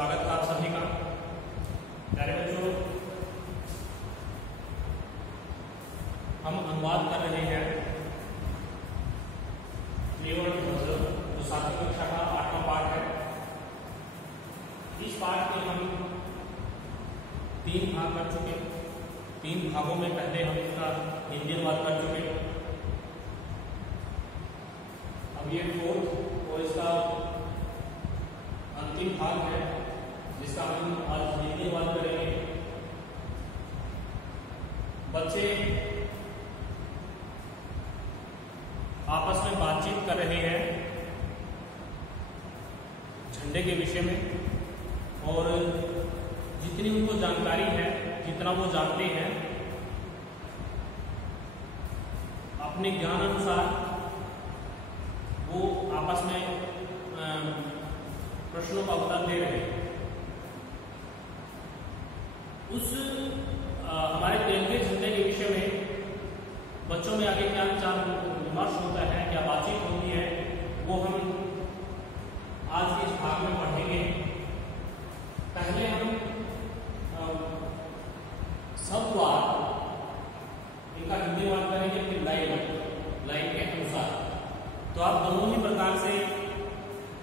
स्वागत है आप सभी का। प्यारे बच्चों, हम अनुवाद कर रहे हैं त्रिवर्ण ध्वज, जो 7वीं कक्षा का 8वां पाठ है। इस पाठ के हम 3 भाग कर चुके। 3 भागों में पहले हम इसका हिंदी अनुवाद कर चुके। अब ये 4th और इसका अंतिम भाग है, जिसका हम आज हिंदी अनुवाद करेंगे। बच्चे आपस में बातचीत कर रहे हैं झंडे के विषय में, और जितनी उनको जानकारी है, जितना वो जानते हैं, अपने ज्ञान अनुसार वो आपस में प्रश्नों का उत्तर दे रहे हैं। उस हमारे तिरंगे झंडे के विषय में बच्चों में आगे क्या विचार विमर्श होता है, क्या बातचीत होती है, वो हम आज के इस भाग में पढ़ेंगे। पहले हम शब्दवार इनका हिंदी अनुवाद करेंगे, फिर लाइन के अनुसार। तो आप दोनों ही प्रकार से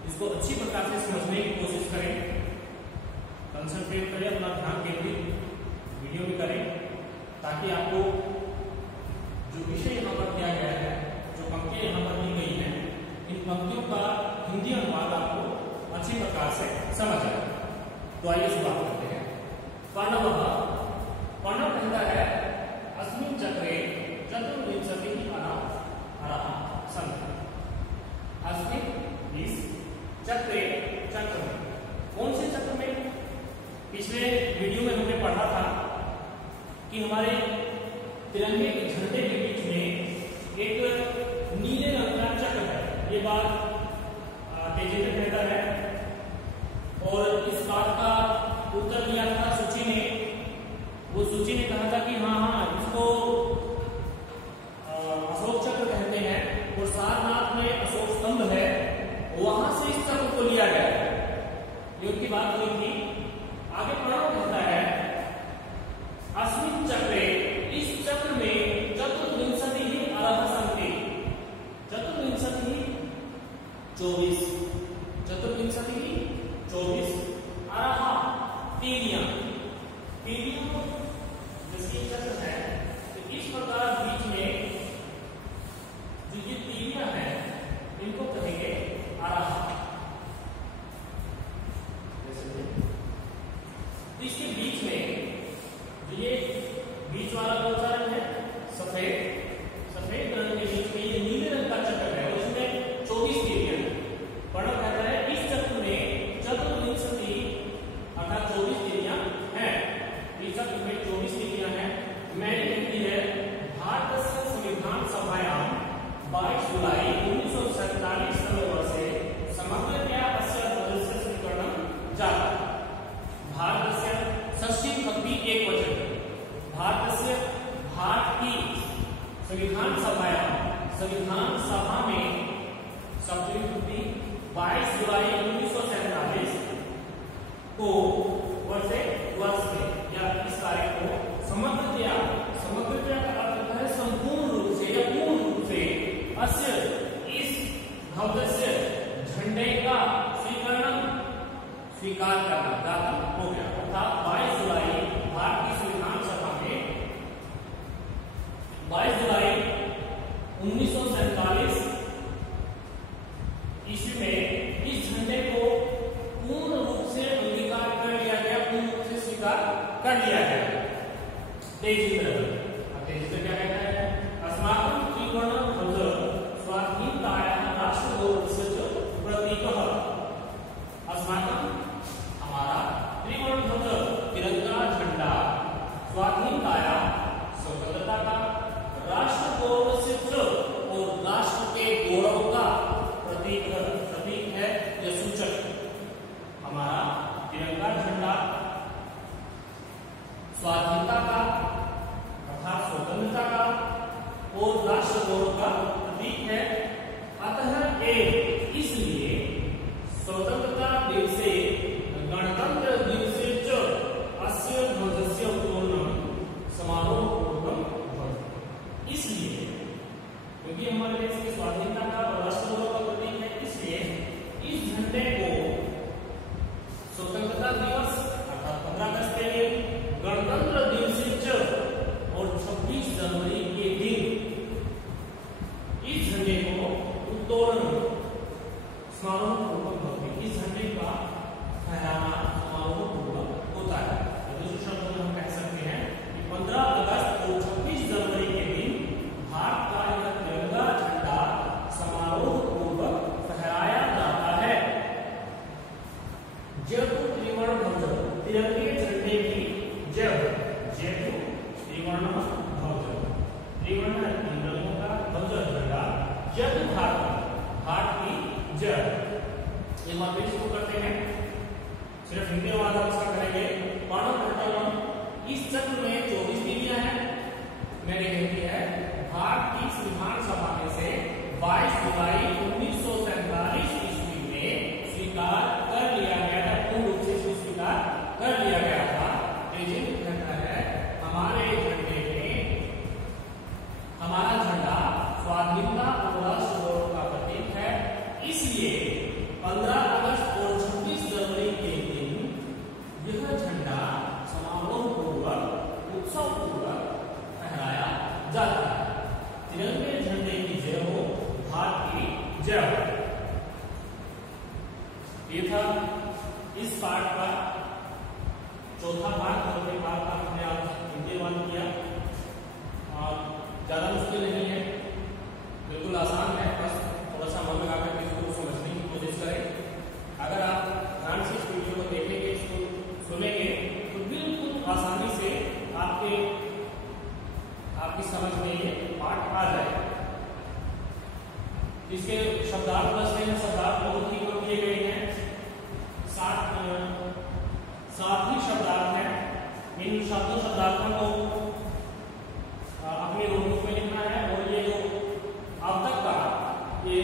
इसको अच्छी प्रकार से समझने की कोशिश करें, कंसंट्रेट करें, अपना ध्यान केंद्रित वीडियो में करें, ताकि आपको जो विषय यहाँ पर दिया गया है, जो पंक्तियां यहाँ पर दी गई हैं, इन पंक्तियों का हिंदी अनुवाद आपको अच्छी प्रकार से समझ आए। तो आइए शुरुआत करते हैं। प्रणव कहता है अस्मिन् चक्रे चतुर्विंशतिः अरः सन्ति। अस्मिन् इस चक्र में, कौन से चक्र में? पिछले वीडियो में हमने पढ़ा था कि हमारे तिरंगे के झंडे के बीच में एक नीले रंग का चक्र है। ये बात तेजेंद्र कहता है, और इस बात का उत्तर दिया था सूची ने। वो सूची ने कहा था कि हाँ, इसको अशोक चक्र कहते हैं, और सारनाथ में अशोक स्तंभ है, वहां से इस चक्र को लिया गया है। ये उनकी बात हुई थी। आगे प्रणव कहता है अस्मिन् चक्रे, इस चक्र में चतुर्विंशतिः अरः सन्ति। चतुर्विंशतिः 24, चतुर्विंशतिः 24, अरः तीलियां जिसकी चक्र है। तो इस प्रकार बीच में जो ये तीलियां हैं, इनको कहेंगे अरः। तो इसके बीच में जो ये बीच वाला कौन सा रंग है? सफेद रंग के बीच में ये नीले रंग का चक्र है, उसमें 24 तीलियां हैं। प्रणव कहता है इस चक्र में चतुर्विंशति अर्थात 24 तीलियां हैं। इस चक्र में 24 तीलियां हैं। मैंने लिखी है भारतस्य संविधान सभायां 22 जुलाई 1947 तमे वर्षे समग्रतया अस्य ध्वजस्य स्वीकरणं जातम्। भारतस्य षष्ठी विभक्ति एकवचन। भारतस्य, भारत की, संविधान सभा में सप्तमी विभक्ति 22 जुलाई 1947 को वर्ष में या इस तारीख को समग्रतया का अर्थ है संपूर्ण रूप से या पूर्ण रूप से, अस्य इस ध्वजस्य झंडे का स्वीकार करना जाता हो गया। अर्थात 22 जुलाई भारत की संविधान सभा में 22 जुलाई 1947 ईस्वी में इस झंडे को पूर्ण रूप से अंगीकार कर लिया गया, पूर्ण रूप से स्वीकार कर लिया गया। तेजेंद्र क्या कहता है? अस्माकं त्रिवर्ण ध्वज स्वाधीनतायाः राष्ट्रगौरवस्य प्रतीकः। अस्माकं, हमारा, त्रिवर्ण ध्वज तिरंगा झंडा, स्वाधीनताया, स्वतंत्रता का, राष्ट्र गौरव से, और राष्ट्र के गौरव का प्रतीक है या सूचक। हमारा तिरंगा झंडा स्वाधीनता का अर्थात स्वतंत्रता का और राष्ट्र गौरव का प्रतीक है। अतः इसलिए स्वतंत्रता दिवसे गणतंत्र गणतंत्र दिवसे च अस्य ध्वजस्य उत्तोलनं समारोहपूर्वकं भवति। इसलिए क्योंकि हमारे देश की स्वाधीनता का और राष्ट्रगौरव का प्रतीक है, इसलिए इस झंडे को स्वतंत्रता दिवस अर्थात 15 अगस्त के दिन, गणतंत्र दिवस और 26 जनवरी के दिन इस झंडे को उत्तोलन समारोहपूर्वक भवति। इस झंडे का फहराना समारोहपूर्वक होता है। दूसरे शब्दों में हम कह सकते हैं कि 15 अगस्त और 26 जनवरी के दिन भारत का यह तिरंगा झंडा समारोहपूर्वक फहराया जाता है। जयतु त्रिवर्ण ध्वज, तिरंगे झंडे की जय हो। जयतु त्रिवर्ण ध्वज, त्रिवर्ण है तीन रंगों का, ध्वज झंडा, जय भारत, भारत की जय। एक बार फिर शुरू करते हैं, सिर्फ हिंदी में हम इसका करेंगे। पाणव इस चक्र में 24 पीढ़ियां हैं। मैंने कहती है भारत की संविधान सभा में से 22 जुलाई 1947 ईस्वी में स्वीकार कर लिया गया था, पूर्ण रूप से इसको स्वीकार कर लिया गया था। प्रेजेंट कहता है हमारे झंडे में, हमारा झंडा स्वाधीनता और राष्ट्रगौरव का प्रतीक है। इसलिए 15 अगस्त और 26 जनवरी के दिन यह झंडा समारोहपूर्वक, उत्सवपूर्वक फहराया जाता है। तिरंगे झंडे की जय हो, भारत की जय हो। ये था इस पाठ का चौथा भाग, और के बाद हमने आप हिंदी वन किया। ज्यादा मुश्किल नहीं है, बिल्कुल आसान है, बस थोड़ा सा मन लगा कर इसको समझने की कोशिश करें। अगर आप ध्यान से इस वीडियो को देखेंगे, इसको सुनेंगे, तो बिल्कुल आसानी से आपकी समझ में ये पाठ आ जाएगा। इसके शब्दार्थ बचते हैं, शब्दार्थ बहुत ही कम दिए गए हैं, 7 ही शब्दार्थ हैं। इन शब्दार्थों को अपने नोटबुक में लिखना है। और ये जो अब तक का ये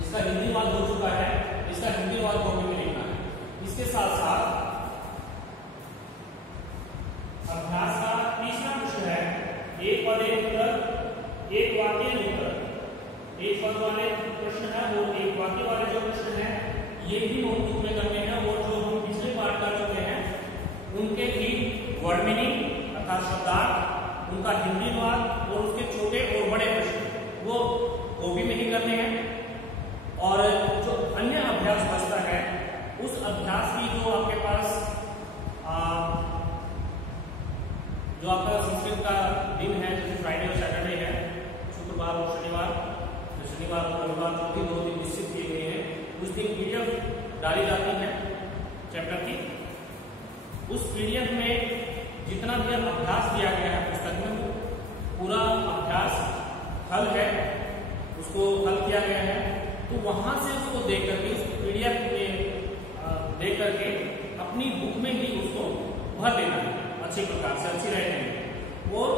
इसका हिंदी वाद हो चुका है, इसका हिंदी वाद कॉपी में लिखना है। इसके साथ साथ अभ्यास का तीसरा प्रश्न है, एक पद एक उत्तर, एक वाक्य उत्तर। एक पद वाले प्रश्न है वो एक वाक्य वाले जो प्रश्न है ये भी नोटबुक में करने हैं। और जो हम पिछले पाठ कर चुके हैं उनके भी वर्ड मीनिंग अर्थात शब्दार्थ, उनका हिंदी अनुवाद और उसके छोटे और बड़े प्रश्न वो कॉपी में ही करने हैं। और जो अन्य अभ्यास बचता है उस अभ्यास की जो आपके पास जो आपका संस्कृत का दिन है, जैसे फ्राइडे और सैटरडे है, शुक्रवार और शनिवार, शनिवार और रविवार, जो भी 2 दिन निश्चित किए गए हैं, उस दिन पीडीएफ डाली जाती है चैप्टर की। उस पीडीएफ में जितना भी अभ्यास दिया गया है पुस्तक में, पूरा अभ्यास हल है, उसको हल किया गया है। तो वहां से उसको देख करके, उस पीडीएफ में देख करके अपनी बुक में ही उसको भर देना है अच्छी प्रकार से, अच्छी राइटिंग। और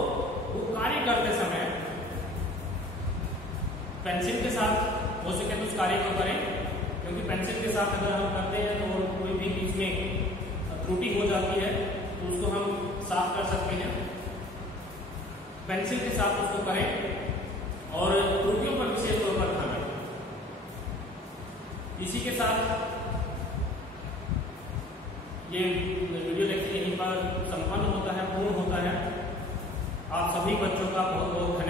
वो कार्य करते समय पेंसिल के साथ हो सके तो उस कार्य को करें, क्योंकि पेंसिल के साथ अगर हम करते हैं तो कोई भी इसमें त्रुटि हो जाती है तो उसको हम साफ कर सकते हैं। पेंसिल के साथ उसको करें और त्रुटियों पर विशेष तौर पर ध्यान रखें। इसी के साथ ये वीडियो लेक्चर यहीं पर संपन्न होता है, पूर्ण होता है। आप सभी बच्चों का बहुत बहुत धन्यवाद।